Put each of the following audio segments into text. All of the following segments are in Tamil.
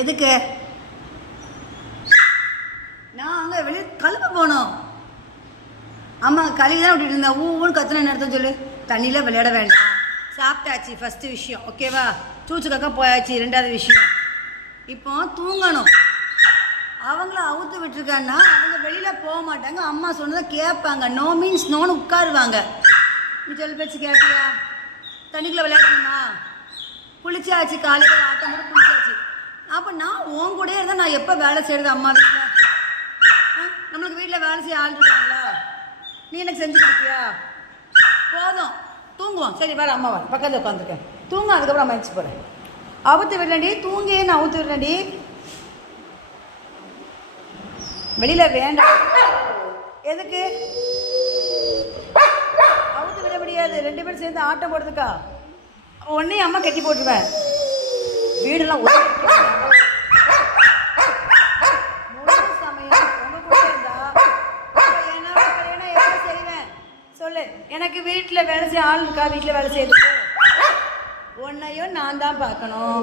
எதுக்கு? நான் அங்கே வெளியே கழுவ போனோம். ஆமாம், கழுவி தான் விட்டுட்டு இருந்தேன். ஊன்னு கத்துன என்ன அர்த்தம் சொல்லு? தண்ணியில் விளையாட வேண்டாம். சாப்பிட்டாச்சு ஃபஸ்ட்டு விஷயம், ஓகேவா? சூச்சுக்காக்கா போயாச்சு ரெண்டாவது விஷயம். இப்போ தூங்கணும். அவங்கள அவுத்து விட்டுருக்காங்கன்னா அவங்க வெளியில் போக மாட்டாங்க. அம்மா சொன்னதை கேட்பாங்க. நோ மீன்ஸ் நோன்னு உட்காருவாங்க. நீ சொல்லி பேச்சு கேட்பியா? தண்ணிக்குள்ளே விளையாடணுமா? குளிச்சாச்சு, காலையில் ஆட்டம் கூட குளிச்சாச்சு. அப்போ நான் உன் கூட இருந்தால் நான் எப்போ வேலை செய்கிறது? அம்மா வீட்டில் நம்மளுக்கு வீட்டில் வேலை செய்ய ஆள் இருக்காங்களா? நீ எனக்கு செஞ்சு கொடுப்பியா? போதும், தூங்குவோம். சரி வேறு அம்மா வர பக்கத்தில் உட்காந்துருக்கேன். தூங்க, அதுக்கப்புறம் அம்மா வச்சு போகிறேன். அவுத்து விடலண்டி, தூங்கி நான் அவுத்து விடலண்டி. வெளியில் வேண்டாம். எதுக்கு? அவுத்து விட முடியாது. 2 பேரும் சேர்ந்து ஆட்டம் போடுறதுக்கா? உடனே அம்மா கட்டி போட்டுருவேன். வீடெல்லாம் ஒரு சமயம் உங்க கூட இருந்தா என்னோட கல்யாணம் எப்படி செய்வேன் சொல்லு? எனக்கு வீட்டில் வேலை செய்ய ஆள் இருக்கா? வீட்டில் வேலை செய்யறதுக்கு உன்னையும் நான் தான் பார்க்கணும்,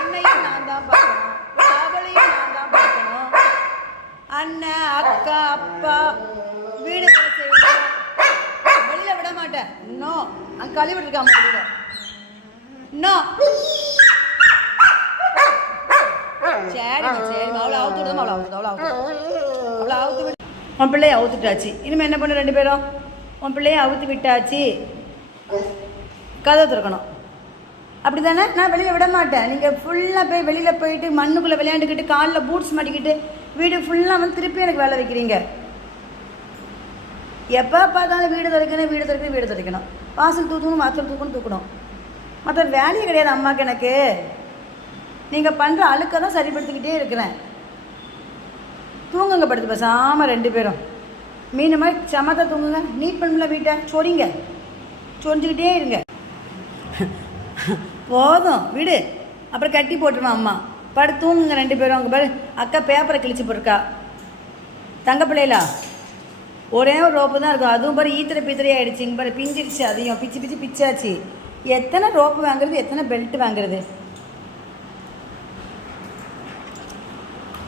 உன்னையும் நான் தான் பார்க்கணும், அவளையும் நான் தான் பார்க்கணும். அண்ணன், அக்கா, அப்பா வீடு வேலை செய்யணும். வெளியில் விட மாட்டேன். இன்னும் அங்கே கழுவிட்டு இருக்காம வெளியில். இன்னும் சரிம்மா சரிம்மா, அவளை அவுத்து விடுதமா? அவளை அவுத்து விட்டு உன் பிள்ளைய அவுத்துட்டாச்சு. இனிமேல் என்ன பண்ண? 2 பேரும் உன் பிள்ளைய அவுத்து விட்டாச்சு. கதவை திறக்கணும், அப்படி தானே? நான் வெளியில் விட மாட்டேன். நீங்கள் ஃபுல்லாக போய் வெளியில் போயிட்டு மண்ணுக்குள்ளே விளையாண்டுக்கிட்டு காலில் பூட்ஸ் மாட்டிக்கிட்டு வீடு ஃபுல்லாக வந்து திருப்பி எனக்கு வேலை வைக்கிறீங்க. எப்போ பார்த்தாலும் வீடு துடைக்கணும், வீடு துடைக்கணும், வீடு துடைக்கணும், வாசல் தூக்கணும், வாசல் தூக்கணும். மற்ற வேலையே கிடையாது அம்மாவுக்கு. எனக்கு நீங்கள் பண்ணுற அழுக்க தான் சரிப்படுத்திக்கிட்டே இருக்கிறேன். தூங்குங்க, படுத்து பேசாமல் 2 பேரும் மீன் மாதிரி சமத்தா தூங்குங்க. நீட் பண்ணல வீட்டை, சொரிங்க, சொரிஞ்சுக்கிட்டே இருங்க. போதும் விடு, அப்புறம் கட்டி போட்டுருவேன். அம்மா படுத்து தூங்குங்க 2 பேரும். அங்கே பாரு, அக்கா பேப்பரை கிழிச்சு போட்டிருக்கா. தங்க பிள்ளைகளா, ஒரே ஒரு ரோப்பு தான் இருக்கும். அதுவும் பாரு ஈத்திரை பீத்திரை ஆகிடுச்சு. இங்கே பாரு பிஞ்சிடுச்சு. அதையும் பிச்சு பிச்சாச்சு. எத்தனை ரோப்பு வாங்குறது, எத்தனை பெல்ட் வாங்குறது?